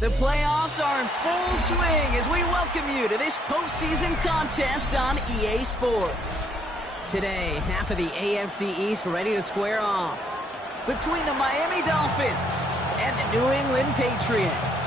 The playoffs are in full swing as we welcome you to this postseason contest on EA Sports. Today, half of the AFC East ready to square off between the Miami Dolphins and the New England Patriots.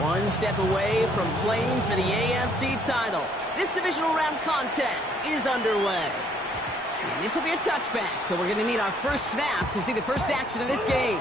One step away from playing for the AFC title. This divisional round contest is underway. And this will be a touchback, so we're going to need our first snap to see the first action of this game.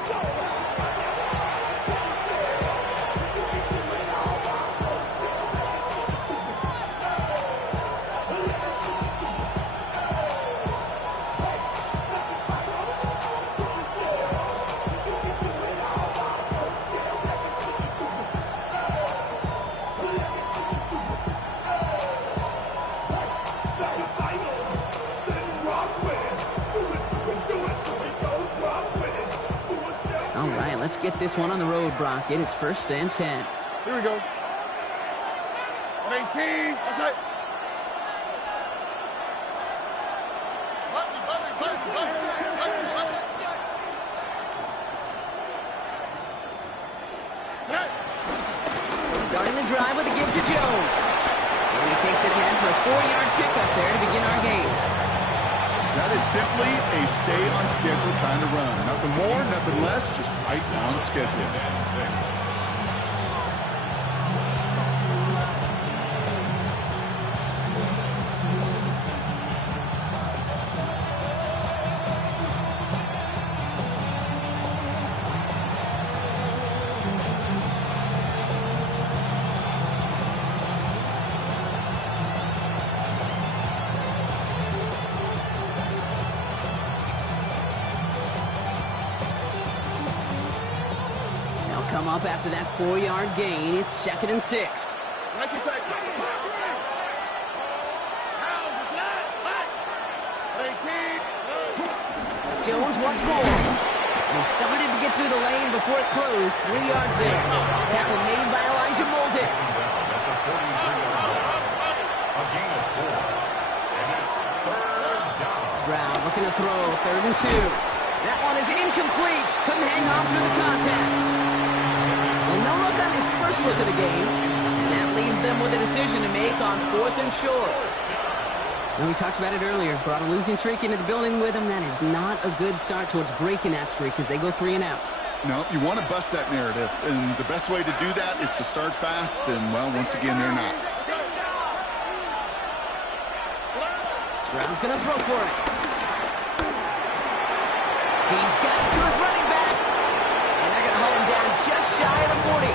Let's get this one on the road, Brock. It is 1st and 10. Here we go. 18. That's it. Starting the drive with a give to Jones. And he takes it ahead for a 4-yard pickup there to begin our game. That is simply a stay-on-schedule kind of run. Nothing more, nothing less, just right on schedule. Come up after that 4-yard gain. It's 2nd and 6. Jones once more. He started to get through the lane before it closed. 3 yards there. Tackle made by Elijah Molden. Stroud looking to throw. 3rd and 2. That one is incomplete. Couldn't hang on through the contact. Well, no look on his first look of the game, and that leaves them with a decision to make on 4th and short. And we talked about it earlier. Brought a losing streak into the building with him. That is not a good start towards breaking that streak as they go 3 and out. No, you want to bust that narrative, and the best way to do that is to start fast, and, well, once again, they're not. Stroud's going to throw for it. He's got it to his running back. And they're going to haul him down just shy of the 40.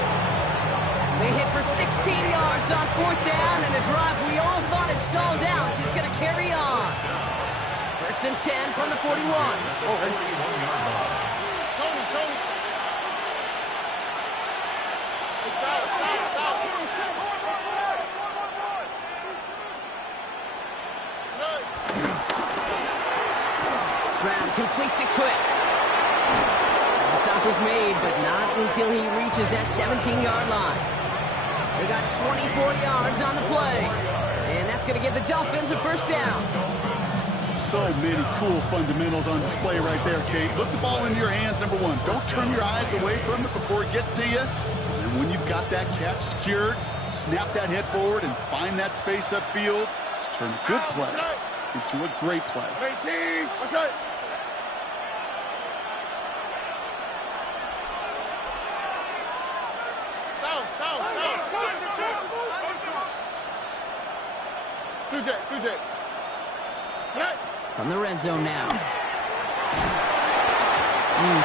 They hit for 16 yards on 4th down, and a drive we all thought had stalled out is going to carry on. 1st and 10 from the 41. Stroud completes it quick. The stop was made, but not until he reaches that 17-yard line. They got 24 yards on the play, and that's going to give the Dolphins a 1st down. So many cool fundamentals on display right there, Kate. Look the ball in your hands, number one. Don't turn your eyes away from it before it gets to you. And when you've got that catch secured, snap that head forward and find that space upfield to turn a good play into a great play. 18, what's that? From the red zone now.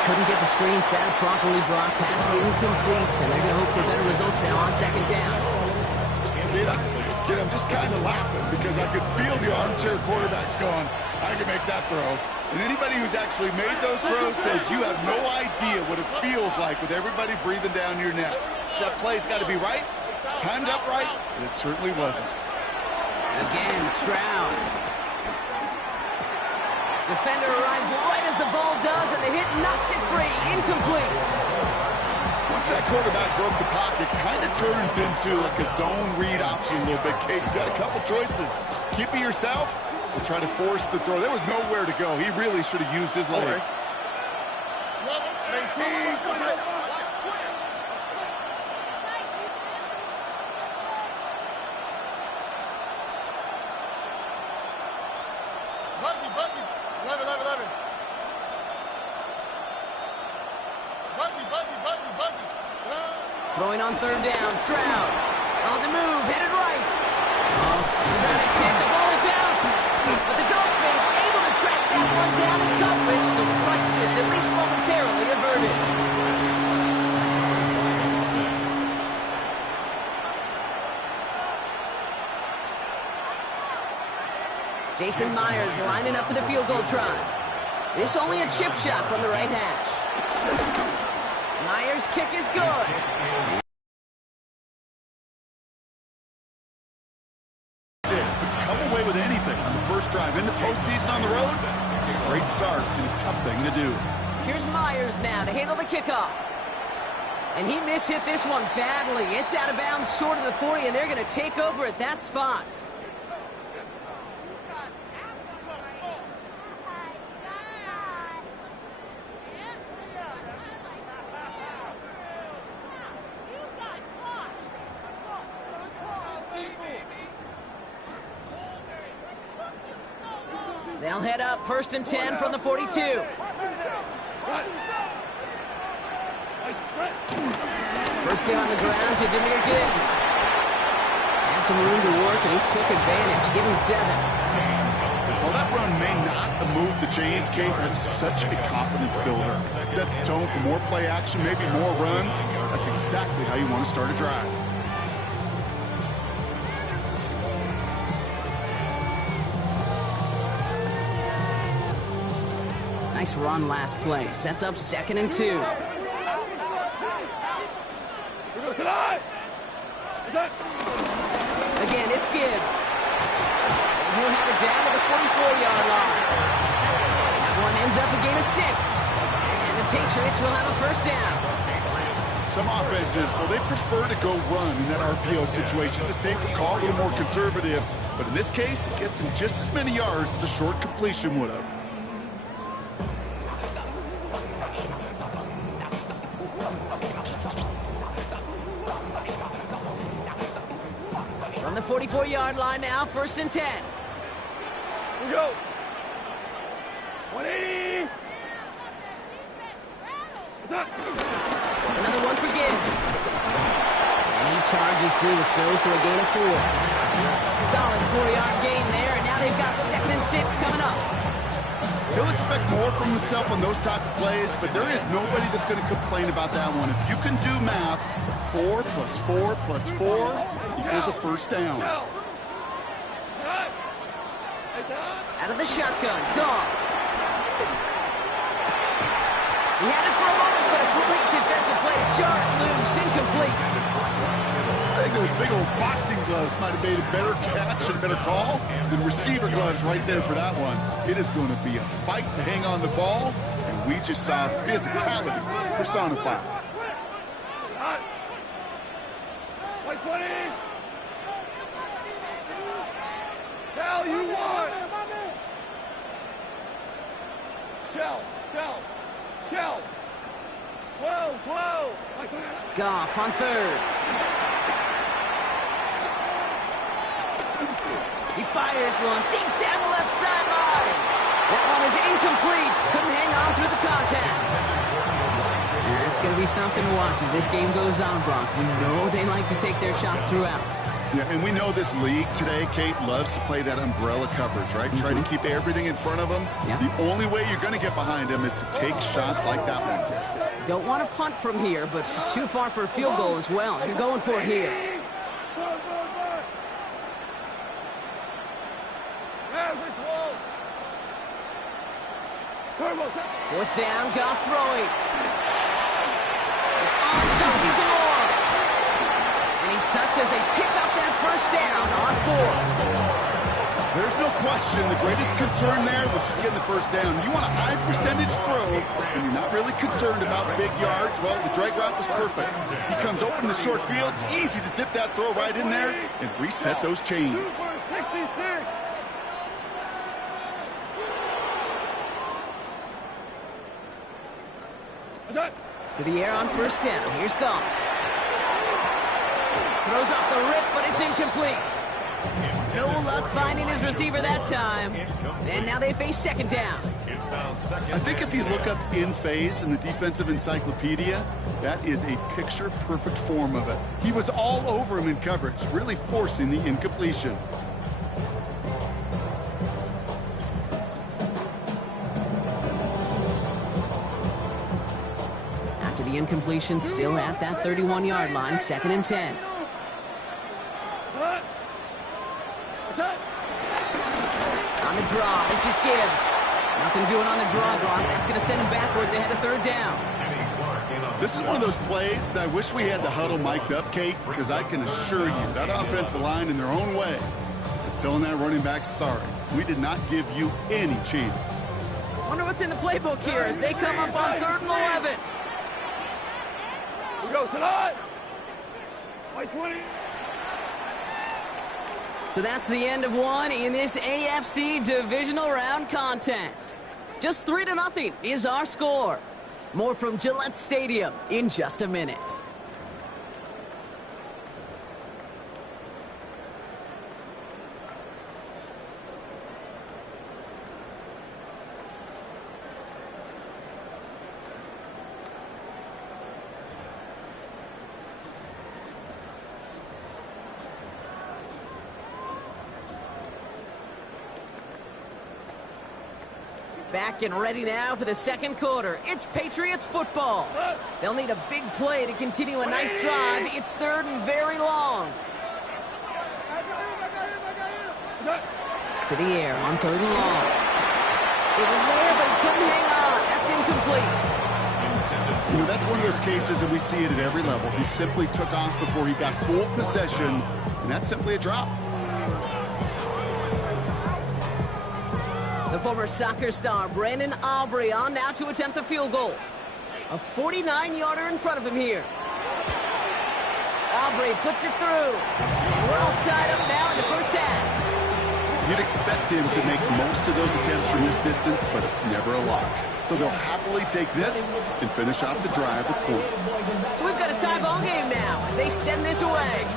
Couldn't get the screen set up properly, Brock. Pass incomplete, and they're going to hope for better results now on 2nd down. I'm just kind of laughing because I could feel the armchair quarterbacks going, I can make that throw. And anybody who's actually made those throws says you have no idea what it feels like with everybody breathing down your neck. That play's got to be right, timed up right, and it certainly wasn't. Again, Stroud. Defender arrives right as the ball does, and the hit knocks it free. Incomplete. Once that quarterback broke the pocket, kind of turns into like a zone read option a little bit, Kate. You've got a couple choices. Keep it yourself or try to force the throw. There was nowhere to go. He really should have used his legs. Throwing on third down, Stroud. On the move, headed right. Stroud extends, the ball is out. But the Dolphins able to track that one down and cover it, so crisis at least momentarily averted. Jason Myers lining up for the field goal try. This only a chip shot from the right hash. Myers' kick is good. But to come away with anything on the first drive in the postseason on the road, it's a great start and a tough thing to do. Here's Myers now to handle the kickoff. And he mishit this one badly. It's out of bounds short of the 40, and they're going to take over at that spot. They'll head up 1st and 10 from the 42. First down on the ground to Jahmyr Gibbs. Had some room to work, and he took advantage, giving 7. Well, that run may not move the chains, Kate. That is such a confidence builder. Sets the tone for more play action, maybe more runs. That's exactly how you want to start a drive. Nice run last play. Sets up 2nd and 2. Again, it's Gibbs. He'll have it down to the 44-yard line. That one ends up a gain of 6. And the Patriots will have a first down. Some offenses, well, they prefer to go run in that RPO situation. It's a safer call, a little more conservative. But in this case, it gets him just as many yards as a short completion would have. From the 44-yard line now, 1st and 10. Here we go. 180. Another one for Gibbs. And he charges through the snow for a gain of 4. Solid 4-yard gain there, and now they've got 2nd and 6 coming up. He'll expect more from himself on those type of plays, but there is nobody that's going to complain about that one. If you can do math, 4 plus 4 plus 4 equals a first down. Out of the shotgun, gone. He had it for a moment, but a great defensive play to jar it loose, incomplete. I think those big old boxing gloves might have made a better catch and a better call than receiver gloves right there for that one. It is going to be a fight to hang on the ball, and we just saw physicality personified. Hell, you want? Shell. 12. Goff on 3rd. He fires one deep down the left sideline. That one is incomplete. Couldn't hang on through the contact. And it's going to be something to watch as this game goes on, Brock. We know they like to take their shots throughout. Yeah, and we know this league today, Kate, loves to play that umbrella coverage, right? Try to keep everything in front of them. Yep. The only way you're going to get behind them is to take shots like that one. Don't want to punt from here, but too far for a field goal as well. They're going for it here. Fourth down, Goff throwing. It's on target to Moore. And he's touched as they pick up that first down on 4th. There's no question the greatest concern there was just getting the first down. You want a high percentage throw, and you're not really concerned about big yards. Well, the drag route was perfect. He comes open in the short field. It's easy to zip that throw right in there and reset those chains. 66. To the air on first down. Here's Goff. Throws off the rip, but it's incomplete. No luck finding his receiver that time. And now they face second down. I think if you look up in phase in the defensive encyclopedia, that is a picture-perfect form of it. He was all over him in coverage, really forcing the incompletion. After the incompletion, still at that 31-yard line, 2nd and 10. On the draw, this is Gibbs. Nothing doing on the draw, Gronk. That's going to send him backwards ahead of 3rd down. This is one of those plays that I wish we had the huddle mic'd up, Kate, because I can assure you that offensive line in their own way is telling that running back, sorry, we did not give you any chance. Wonder what's in the playbook here as they come up on 3rd and 11. We go tonight. White 20. So that's the end of one in this AFC Divisional Round contest. Just 3-0 is our score. More from Gillette Stadium in just a minute. Back and ready now for the 2nd quarter. It's Patriots football. They'll need a big play to continue a nice drive. It's 3rd and very long. To the air on 3rd and long. It was there, but he couldn't hang on. That's incomplete. You know, that's one of those cases, and we see it at every level. He simply took off before he got full possession, and that's simply a drop. The former soccer star, Brandon Aubrey, on now to attempt a field goal. A 49-yarder in front of him here. Aubrey puts it through. Well tied up now in the first half. You'd expect him to make most of those attempts from this distance, but it's never a lock. So they'll happily take this and finish off the drive with points. So we've got a tie ball game now as they send this away.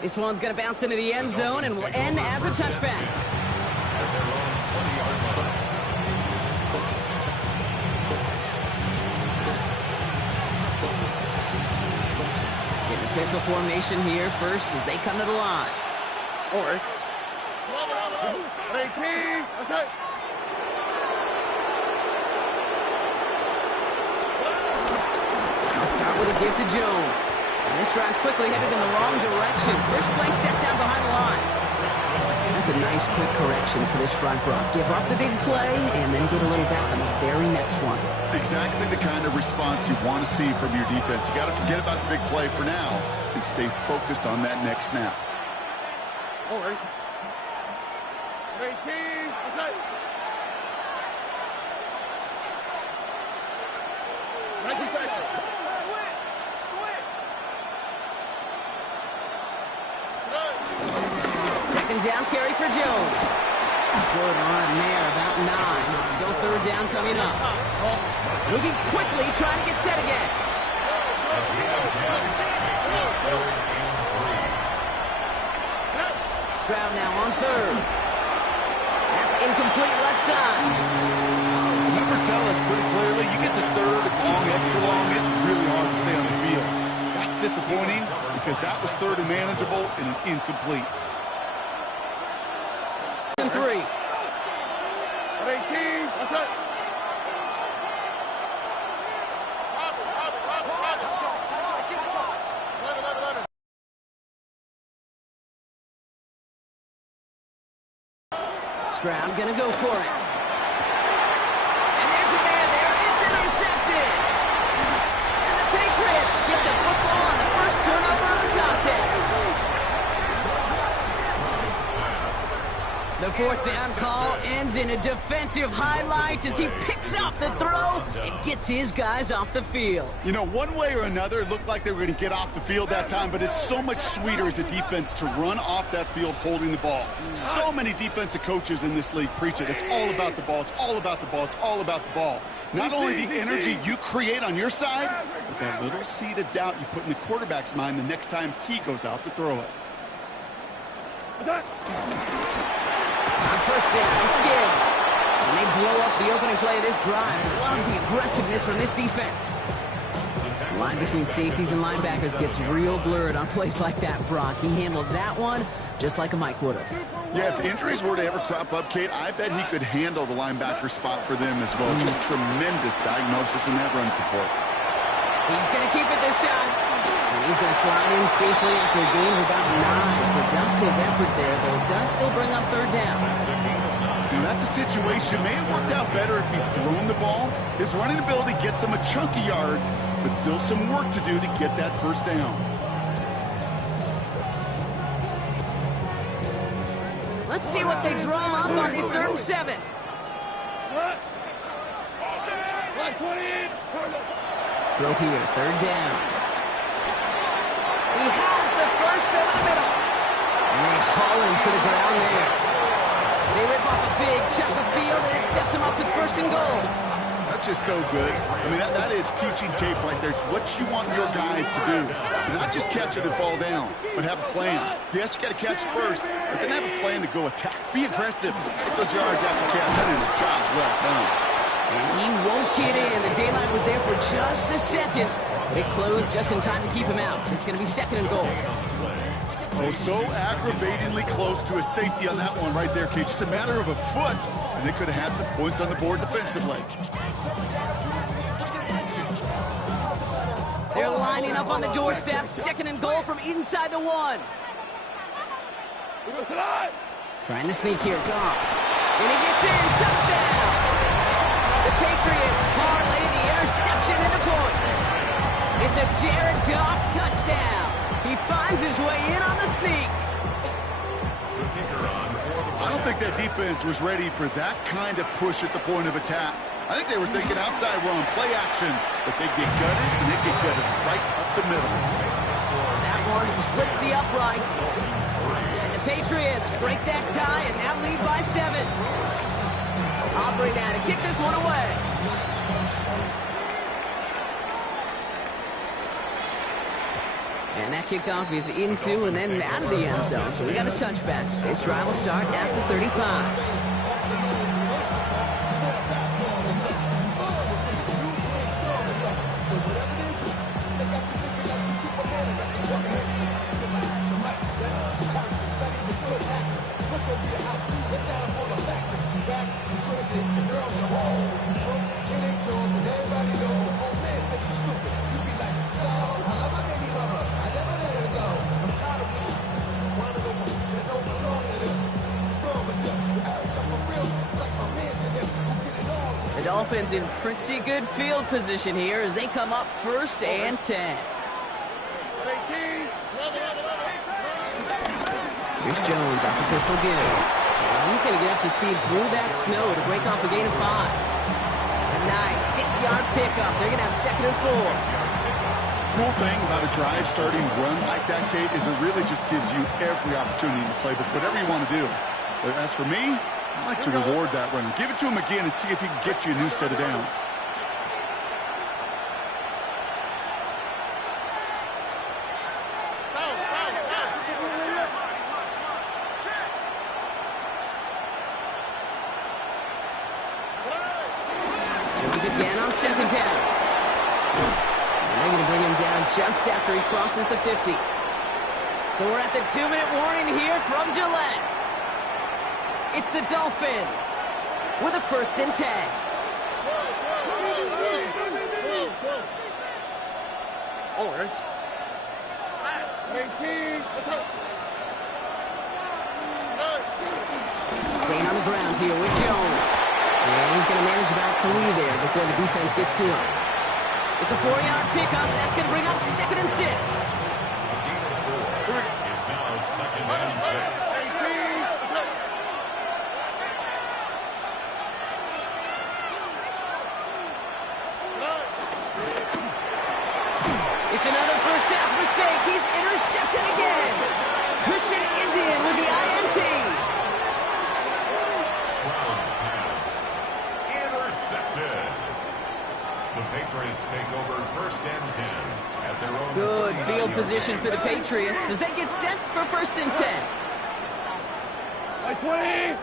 This one's going to bounce into the end zone and will end as a touchback. Getting a pistol formation here first as they come to the line. All right. 18. That's it. I'll start with a give to Jones. And this drive's quickly headed in the wrong direction. First play set down behind the line. That's a nice quick correction for this front row. Give up the big play and then get a little back on the very next one. Exactly the kind of response you want to see from your defense. You got to forget about the big play for now and stay focused on that next snap. All right. 18. That's it. 19 seconds. Second down carry for Jones. Jordan on there, about 9. It's still 3rd down coming up. Moving quickly, trying to get set again. Stroud now on 3rd. That's incomplete left side. Numbers tell us pretty clearly, you get to 3rd, long, extra long, it's really hard to stay on the field. That's disappointing because that was 3rd and manageable and an incomplete. 3. 18. That's it. Stroud gonna go for it. And there's a man there. It's intercepted. And the Patriots get the football on the first turnover of the contest. fourth down call ends in a defensive highlight as he picks up the throw and gets his guys off the field. You know, one way or another, it looked like they were going to get off the field that time, but it's so much sweeter as a defense to run off that field holding the ball. So many defensive coaches in this league preach it. It's all about the ball. It's all about the ball. It's all about the ball. Not only the energy you create on your side, but that little seed of doubt you put in the quarterback's mind the next time he goes out to throw it. On first down, it's Gibbs. And they blow up the opening play of this drive. Love the aggressiveness from this defense. The line between safeties and linebackers gets real blurred on plays like that, Brock. He handled that one just like a Mike would have. Yeah, if injuries were to ever crop up, Kate, I bet he could handle the linebacker spot for them as well. Just tremendous diagnosis in that run support. He's going to keep it this time. And he's going to slide in safely after a gain of about 9. Productive effort there, though it does still bring up third down. You know, that's a situation. May have worked out better if he'd thrown the ball. His running ability gets him a chunk of yards, but still some work to do to get that first down. Let's see what they draw up on this 3rd and 7. Throw here, 3rd down. He has the first over the middle. And they haul him to the ground there. They rip off a big chunk of field, and it sets him up with 1st and goal. That's just so good. I mean, that is teaching tape right there. It's what you want your guys to do. To not just catch it and fall down, but have a plan. Yes, you got to catch it first, but then have a plan to go attack. Be aggressive. Get those yards after catch. That is a job well done. And he won't get in. The daylight was there for just a second, but it closed just in time to keep him out. It's going to be 2nd and goal. Oh, so aggravatingly close to a safety on that one right there, Kate. Just a matter of a foot, and they could have had some points on the board defensively. They're lining up on the doorstep. 2nd and goal from inside the 1. Trying to sneak here. Goff. And he gets in. Touchdown. The Patriots parlay the interception into points. It's a Jared Goff touchdown. He finds his way in on the sneak. I don't think that defense was ready for that kind of push at the point of attack. I think they were thinking outside run, play action, but they get gutted, and they get gutted right up the middle. That one splits the uprights. And the Patriots break that tie and now lead by 7. Aubrey now to kick this one away. And that kickoff is into and then out of the end zone. So we got a touchback. This drive will start after 35. The Dolphins in pretty good field position here as they come up 1st and 10. Here's Jones off the pistol give. He's going to get up to speed through that snow to break off a gain of 5. A nice 6-yard pickup. They're going to have 2nd and 4. Cool thing about a drive starting run like that, Kate, is it really just gives you every opportunity in the playbook, whatever you want to do. But as for me, I like to reward that runner. Give it to him again and see if he can get you a new set of downs. Jones again on 2nd down. And they're going to bring him down just after he crosses the 50. So we're at the 2-minute warning here from Gillette. It's the Dolphins with a 1st and 10. All right. Staying on the ground here with Jones. And he's going to manage about 3 there before the defense gets to him. It's a 4-yard pickup. That's going to bring up 2nd and 6. It's now 2nd and 6. fake. He's intercepted again. Christian is in with the INT. Stroud's pass. Intercepted. The Patriots take over 1st and 10 at their own. Good field position for the Patriots as they get set for 1st and 10. By 20.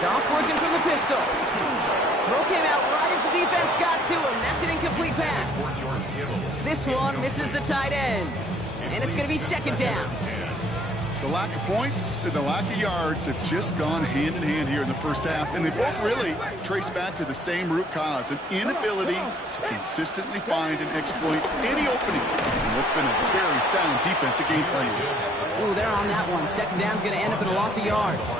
Goff working from the pistol. Throw came out right as the defense got to him. That's an incomplete pass. This one misses the tight end. And it's going to be 2nd down. The lack of points and the lack of yards have just gone hand in hand here in the first half, and they both really trace back to the same root cause, an inability to consistently find and exploit any opening in what's been a very sound defensive game plan. Oh, they're on that one. 2nd down's going to end up in a loss of yards.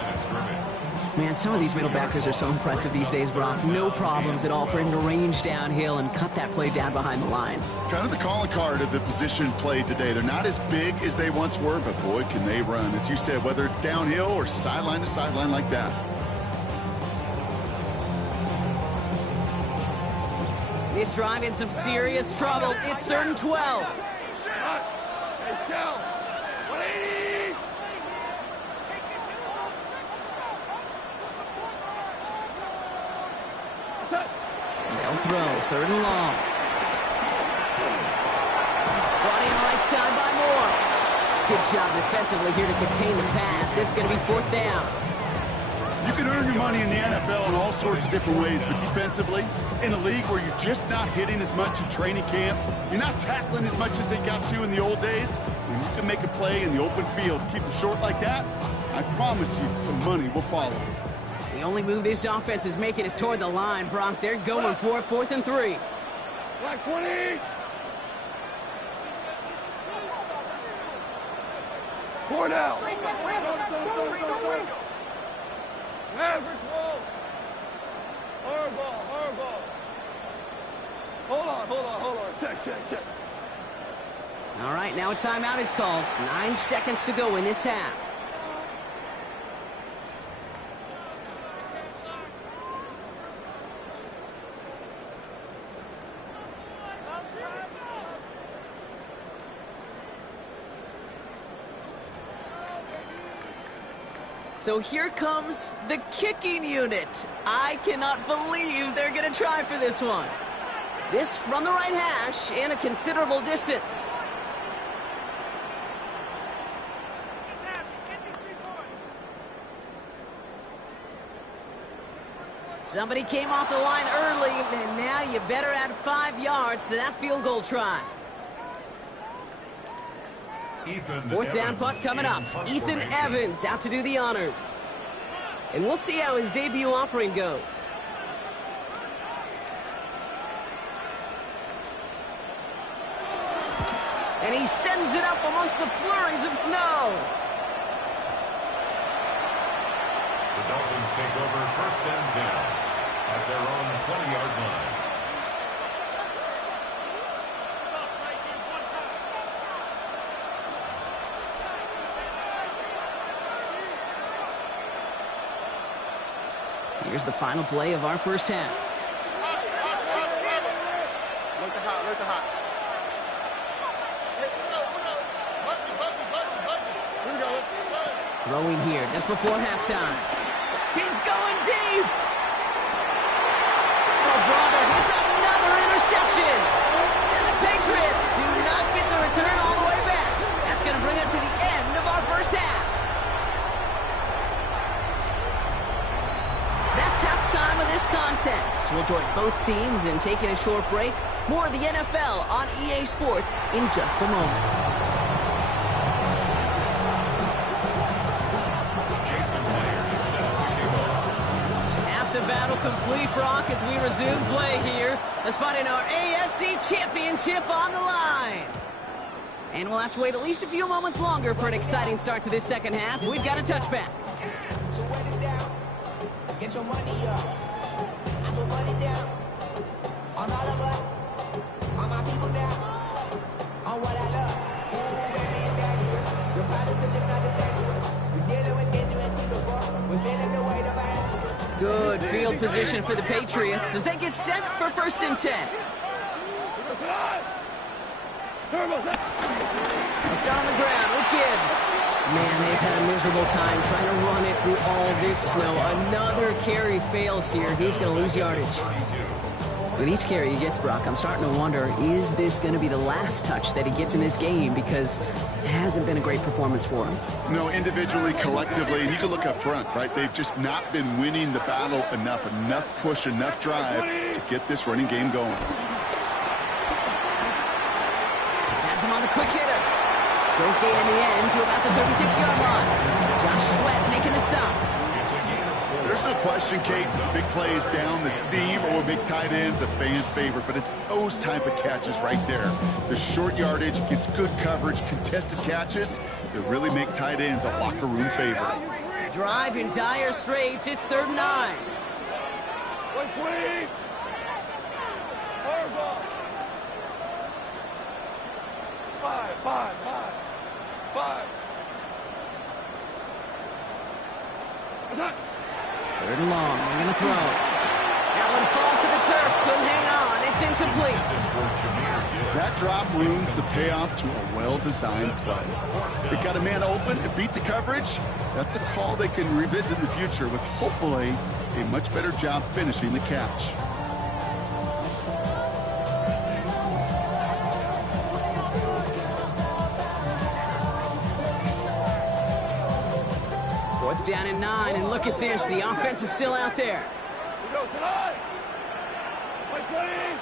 Man, some of these middle backers are so impressive these days, Brock. No problems at all for him to range downhill and cut that play down behind the line. Kind of the calling card of the position played today. They're not as big as they once were, but boy, can they run. As you said, whether it's downhill or sideline to sideline like that. This drive in some serious trouble. It's 3rd and 12. They'll throw, 3rd and long. Brought in right side by Moore. Good job defensively here to contain the pass. This is going to be 4th down. You can earn your money in the NFL in all sorts of different ways, but defensively, in a league where you're just not hitting as much in training camp, you're not tackling as much as they got to in the old days, when you can make a play in the open field, keep them short like that, I promise you some money will follow. The only move this offense is making is toward the line, Brock. They're going for it, 4th and 3. Black 20. 4 now. Average ball. Hard ball, hard ball. Hold on. Check. All right, now a timeout is called. 9 seconds to go in this half. So here comes the kicking unit. I cannot believe they're going to try for this one. This from the right hash and a considerable distance. Somebody came off the line early, and now you better add 5 yards to that field goal try. 4th down punt coming up. Ethan Evans out to do the honors. And we'll see how his debut offering goes. And he sends it up amongst the flurries of snow. The Dolphins take over 1st and 10 at their own 20-yard line. Here's the final play of our first half. Look the hot. Throwing here just before halftime. He's going deep. Oh, brother, it's another interception. And the Patriots do not get the return all the way back. That's going to bring us to the end of our first half. That's halftime of this contest. We'll join both teams in taking a short break. More of the NFL on EA Sports in just a moment. Battle complete, Brock, as we resume play here. A spot in our AFC Championship on the line. And we'll have to wait at least a few moments longer for an exciting start to this second half. We've got a touchback. So wet it down. Get your money up. I put money down. On all of us. On my people down. On what I love. Ooh, baby, it's dangerous. Your problems are just not the same to us. We're dealing with things you ain't seen before. We're feeling the weight of our ancestors. Good field position for the Patriots as they get set for 1st and 10. They'll start on the ground with Gibbs. Man, they've had a miserable time trying to run it through all this snow. Another carry fails here. He's going to lose yardage. With each carry he gets, Brock, I'm starting to wonder, is this going to be the last touch that he gets in this game? Because it hasn't been a great performance for him. No, individually, collectively, and you can look up front, right? They've just not been winning the battle enough push, enough drive to get this running game going. Has him on the quick hitter. Short gain in the end to about the 36-yard line. Josh Sweat making the stop. There's no question, Kate, big plays down the seam or big tight ends, a fan favorite, but it's those type of catches right there. The short yardage gets good coverage, contested catches that really make tight ends a locker room favorite. Drive in dire straits. It's 3rd and 9. 120. Horrible. 5. 3rd and long. They're going to throw. That one falls to the turf. Couldn't hang on. It's incomplete. That drop ruins the payoff to a well-designed play. They got a man open and beat the coverage. That's a call they can revisit in the future with hopefully a much better job finishing the catch. Down in 9, and look at this. The offense is still out there. We go tonight. 120.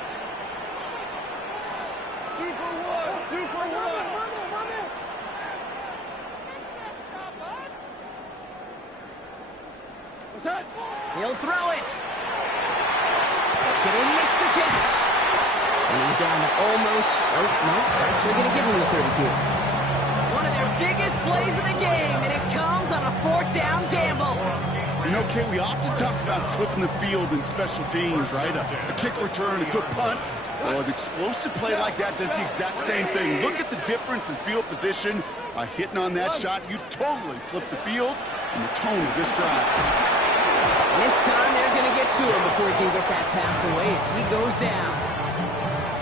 2 for 1. 2 for 1. What's that? He'll throw it. Kittle makes the catch. And he's down to almost, actually going to give him the 30 here. One of their biggest plays of the game, and it comes on a 4th down gamble. You know, Kate, we often talk about flipping the field in special teams, right? A kick return, a good punt. Well, an explosive play like that does the exact same thing. Look at the difference in field position. By hitting on that shot, you've totally flipped the field and the tone of this drive. This time they're going to get to him before he can get that pass away as he goes down.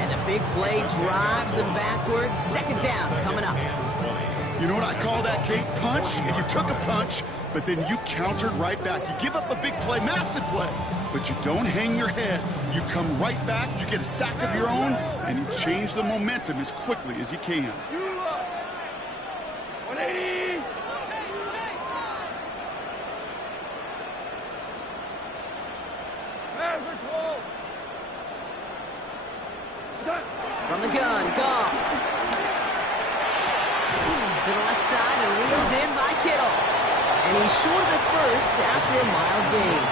And the big play drives them backwards. 2nd down coming up. You know what I call that, Kate? Punch. And you took a punch, but then you countered right back. You give up a big play, massive play, but you don't hang your head. You come right back, you get a sack of your own, and you change the momentum as quickly as you can. 180. Maverick roll. From the gun, Goff. To the left side and reeled in by Kittle. And he's short of the 1st after a mild gain.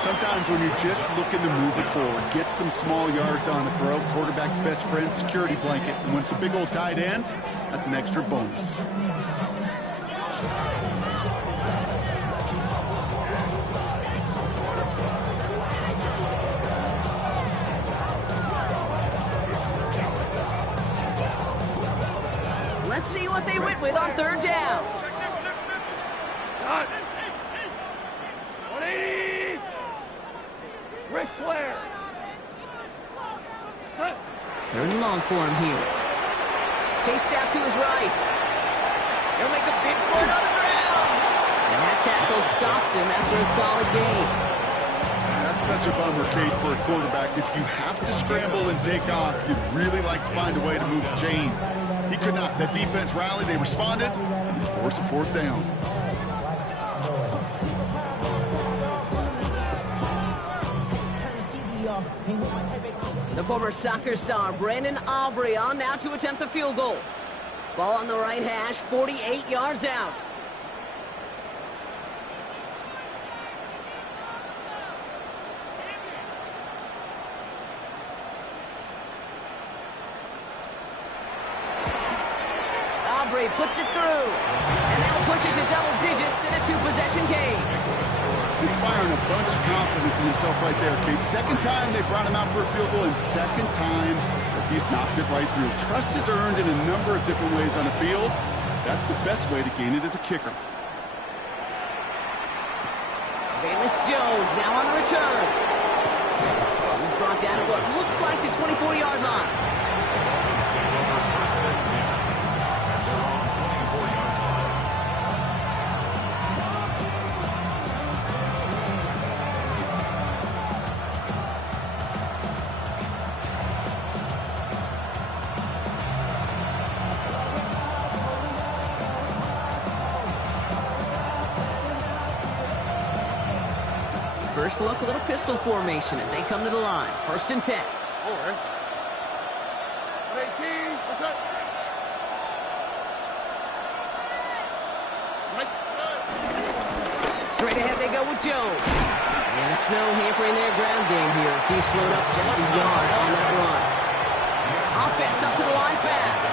Sometimes when you're just looking to move it forward, get some small yards on the throw, quarterback's best friend, security blanket. And when it's a big old tight end, that's an extra bonus. Let's see what they went with on 3rd down. 180. Ric Flair. 3rd and long for him here. Chased out to his right. He'll make a big for it on the ground. And that tackle stops him after a solid gain. That's such a bummer, Kate, for a quarterback. If you have to scramble and take off, you'd really like to find a way to move the chains. He could not. That defense rallied, they responded, and he forced a 4th down. The former soccer star, Brandon Aubrey, on now to attempt the field goal. Ball on the right hash, 48 yards out. Aubrey puts it through, and that'll push it to double digits in a 2-possession game. Inspiring a bunch of confidence in himself right there, Kate. 2nd time they brought him out for a field goal, and 2nd time that he's knocked it right through. Trust is earned in a number of different ways on the field. That's the best way to gain it as a kicker. Bayless Jones now on the return. He's brought down at what looks like the 24-yard line. Dolphins take over first and 10 at their own 24-yard line. First look, a little pistol formation as they come to the line. First and 10. Over. 18. What's up? Straight ahead they go with Jones. And the snow hampering their ground game here as he's slowed up just a yard on that run. Offense up to the line fast.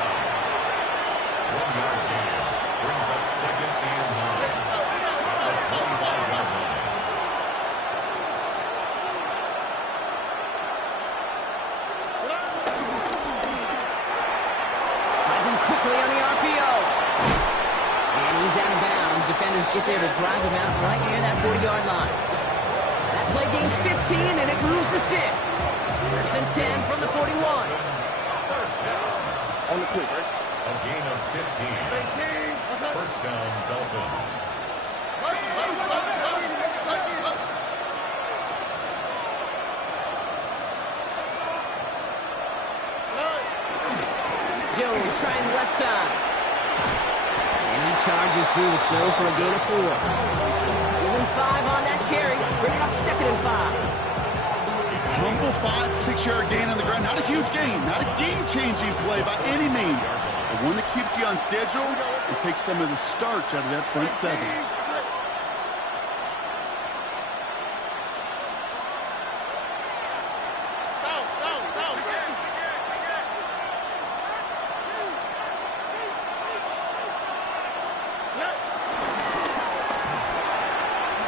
1-yard gain brings up second and 9 at the 25-yard line. Finds him quickly on the RPO. And he's out of bounds. Defenders get there to drive him out right near that 40-yard line. That play gains 15, and it moves the sticks. First and 10 from the 41. First down. On the quick, right? A gain of 15. 18. What's up? First down, Dolphins. Jones trying the left side. And he charges through the snow for a gain of 4. Give him 5 on that carry. Bring it up second and 5. Humble 5-6-yard gain on the ground. Not a huge gain, not a game-changing play by any means. But one that keeps you on schedule and takes some of the starch out of that front seven.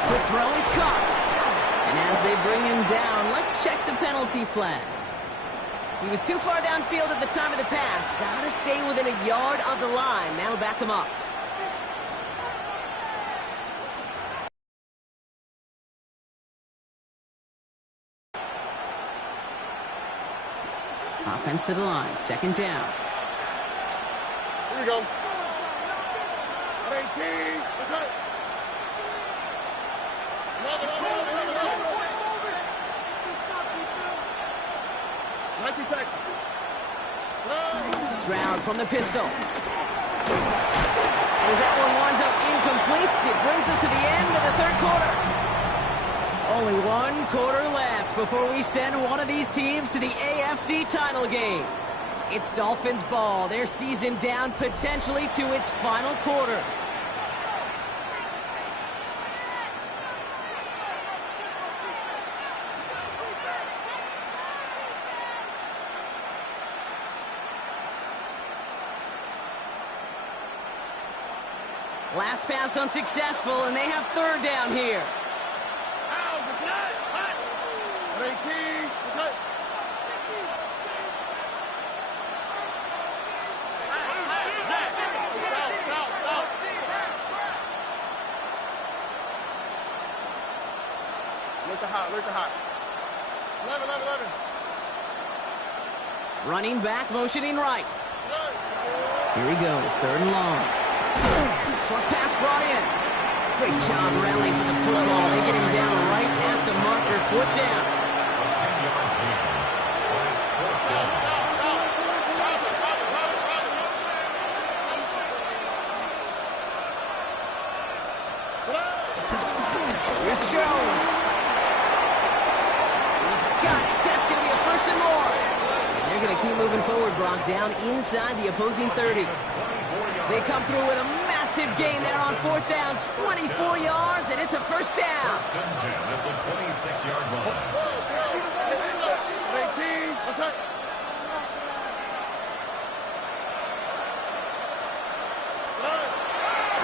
The throw is caught. And as they bring him down, let's check the penalty flag. He was too far downfield at the time of the pass. Gotta stay within a yard of the line. That'll back him up. Offense to the line. Second down. Here we go. 18. What's up? 19 Texas. Stroud from the pistol. And as that one winds up incomplete, it brings us to the end of the third quarter. Only 1 quarter left before we send one of these teams to the AFC title game. It's Dolphins ball, their season down potentially to its final quarter. Last pass unsuccessful, and they have third down here. 18. What's up? Look the hot. 11. Running back, motioning right. Here he goes, third and long. Short pass brought in. Great job rallying to the football. They get him down right at the marker. Fourth down. A 10-yard gain. But it's fourth down. Here's Jones. He's got it. That's going to be a first and more. And they're going to keep moving forward, Brock, down inside the opposing 30. They come through with a massive gain there on fourth down. 24 yards, and it's a first down. First and 10 at the 26-yard line. 18. What's up?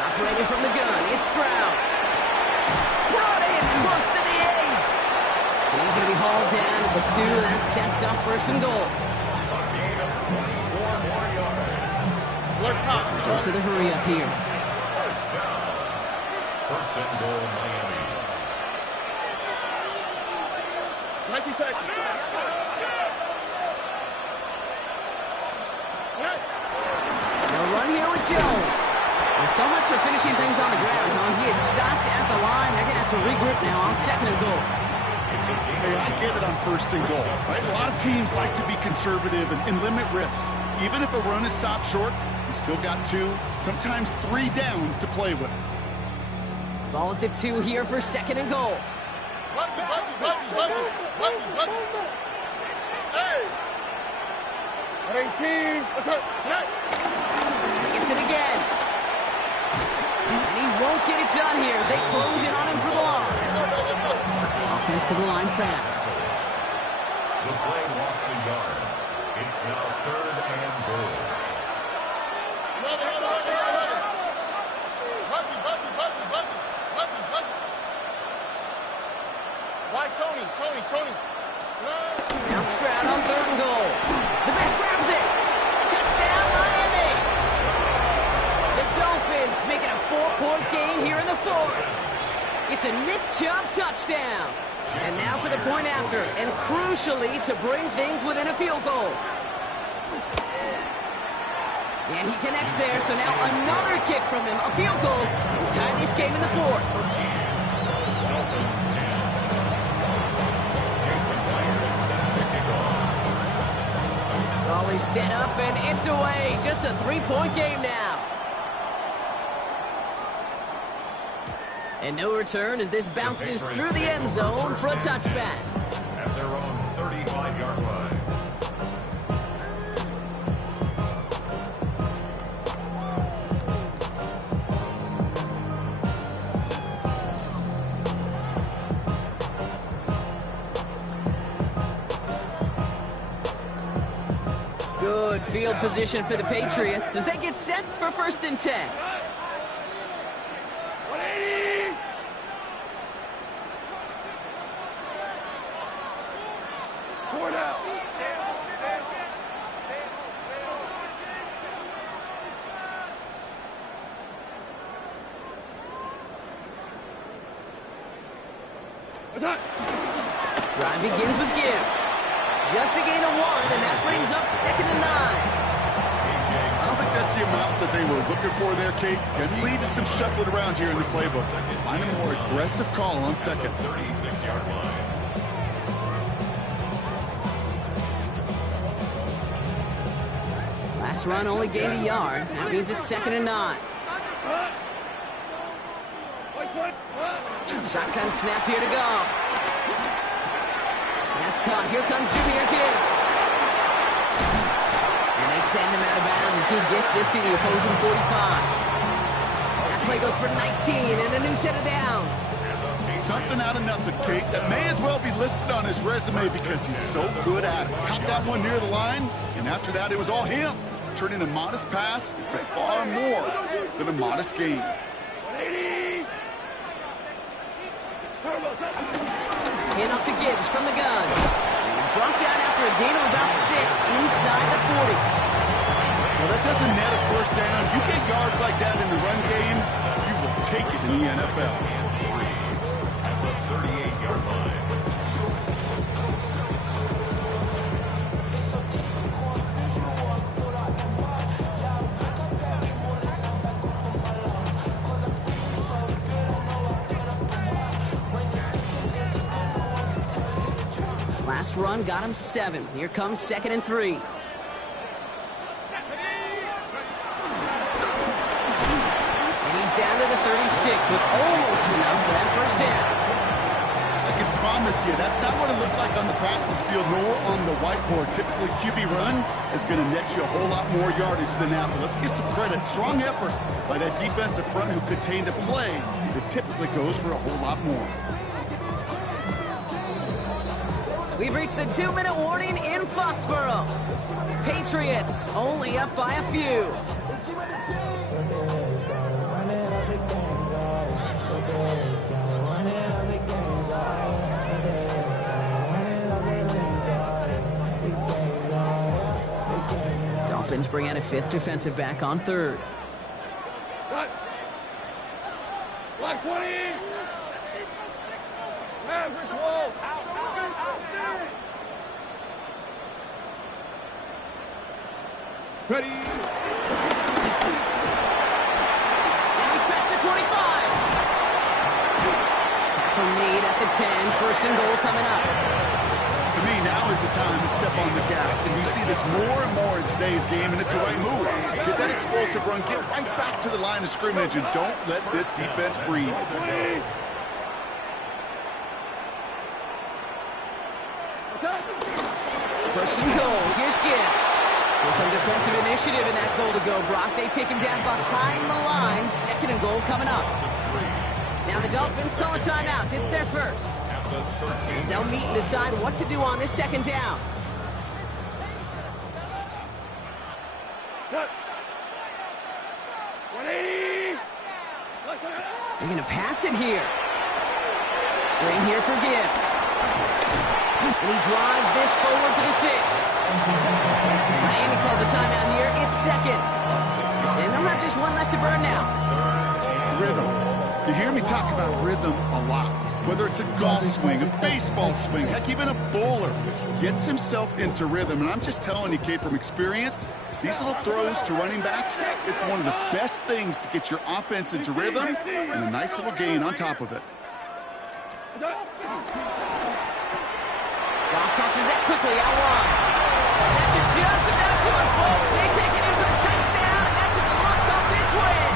Operating from the gun, it's Stroud. Brought in close to the 8. And he's going to be hauled down at the 2. That sets up first and goal. A gain of 24 more yards. Dose of the hurry up here. First down. First and goal, Miami. Nike Texas. They'll run here with Jones. Well, so much for finishing things on the ground, huh? He is stopped at the line. They're going to have to regroup now on 2nd and goal. Hey, I get it on 1st and goal, right? A lot of teams like to be conservative and limit risk. Even if a run is stopped short, you still got 2, sometimes 3 downs to play with. Ball at the 2 here for 2nd and goal. Hey! 18. What's up? Gets it again. And he won't get it done here as they close in on him for the loss. Offensive line fast. The play lost a yard. It's now 3rd and goal. Why Tony? Now Stroud on 3rd and goal. The back grabs it. Touchdown, Miami. The Dolphins make it a 4-point game here in the 4th. It's a Nick Chubb touchdown. And now for the point after, and crucially to bring things within a field goal. And he connects there, so now another kick from him, a field goal, to tie this game in the 4th. Dolphins 10. Jason Blair is set to kick off. Ball is set up, and it's away. Just a 3-point game now. And no return as this bounces through the end zone for a touchback. At their own 35-yard line. Good field position for the Patriots as they get set for 1st and 10. Drive begins with Gibbs. Just a gain of 1, and that brings up 2nd and 9. I don't think that's the amount that they were looking for there, Kate. Can lead to some shuffling around here in the playbook. Find a more aggressive call on 2nd. 36-yard line. Last run only gained a yard. That means it's 2nd and 9. Shotgun snap here to go. That's caught. Here comes Jahmyr Gibbs. And they send him out of bounds as he gets this to the opposing 45. That play goes for 19 and a new set of downs. Something out of nothing, Kate. That may as well be listed on his resume because he's so good at it. Caught that one near the line, and after that, it was all him. Turning a modest pass into far more than a modest gain. Hand off to Gibbs from the gun. He's brought down after a gain of about 6 inside the 40. Well, that doesn't net a 1st down. You get yards like that in the run game, you will take it in the NFL. At the 38-yard line. Last run got him 7. Here comes 2nd and 3. And he's down to the 36 with almost enough for that 1st down. I can promise you, that's not what it looked like on the practice field nor on the whiteboard. Typically, QB run is going to net you a whole lot more yardage than that. But let's give some credit. Strong effort by that defensive front who contained a play that typically goes for a whole lot more. We've reached the 2-minute warning in Foxborough. Patriots only up by a few. Dolphins bring out a 5th defensive back on 3rd. Block 20! Ready. And he's past the 25. Tackle made at the 10. First and goal coming up. To me, now is the time to step on the gas, and you see this more and more in today's game, and it's the right move. Get that explosive run, get right back to the line of scrimmage, and don't let this defense breathe. First and goal. Here's Gibbs. So some defensive initiative in that goal to go, Brock. They take him down behind the line. Second and goal coming up. Now the Dolphins call a timeout. It's their first. As they'll meet and decide what to do on this second down. They're going to pass it here. Screen here for Gibbs. And he drives this forward to the 6. Miami calls a timeout here. It's second. And they'll have just one left to burn now. Rhythm. You hear me talk about rhythm a lot. Whether it's a golf swing, a baseball swing, heck, even a bowler gets himself into rhythm. And I'm just telling you, Kate, from experience, these little throws to running backs, it's one of the best things to get your offense into rhythm and a nice little gain on top of it. Goff tosses that quickly out wide. And that should just about do it, folks. They take it in for the touchdown, and that should lock up this win.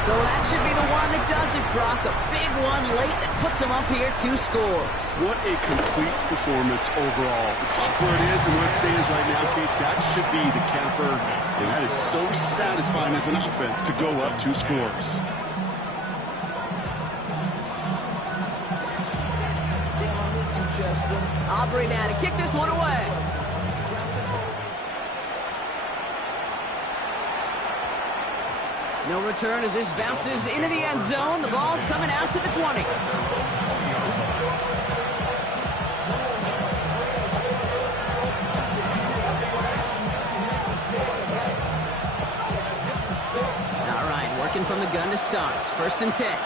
So that should be the one that does it, Brock. A big one late that puts them up here 2 scores. What a complete performance overall. The clock where it is and where it stands right now, Kate, that should be the capper. And that is so satisfying as an offense to go up 2 scores. Aubrey now to kick this one away. No return as this bounces into the end zone. The ball's coming out to the 20. All right, working from the gun to start. First and 10.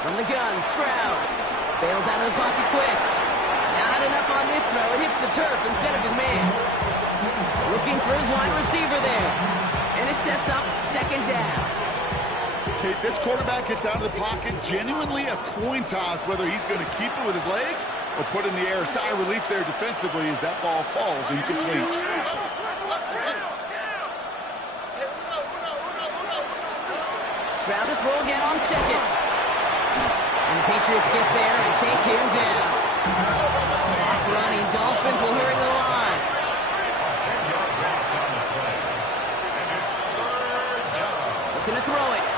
From the gun, Stroud. Bails out of the pocket quick. Not enough on this throw. It hits the turf instead of his man. Looking for his wide receiver there. And it sets up second down. Okay, this quarterback gets out of the pocket. Genuinely a coin toss whether he's going to keep it with his legs or put in the air. Sigh of relief there defensively as that ball falls incomplete. Stroud to throw again on second. And the Patriots get there and take him down. Clock running. Dolphins will hurry to the line. 10-yard loss on the play. And it's third down. Looking to throw it.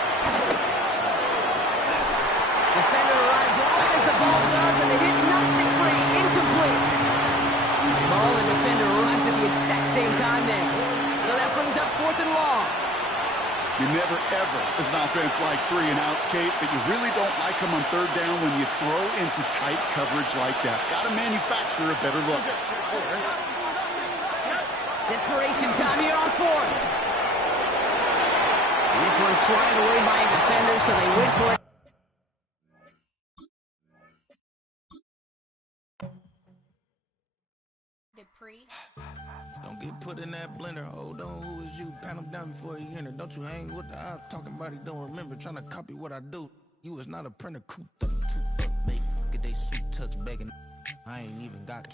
Defender arrives right as the ball does, and the hit knocks it free. Incomplete. Ball and defender arrived at the exact same time there. So that brings up 4th and long. You never, ever, as an offense, like 3 and outs, Kate, but you really don't like them on 3rd down when you throw into tight coverage like that. Got to manufacture a better look. Desperation time here on 4th. And this one's swatted away by a defender, so they wait for it. Don't get put in that blender. Hold on, who is you? Pat him down before he enter. Don't you hang with the ops talking about he don't remember. Trying to copy what I do. You is not a printer. Cooped up, make get they suit tucks begging. I ain't even got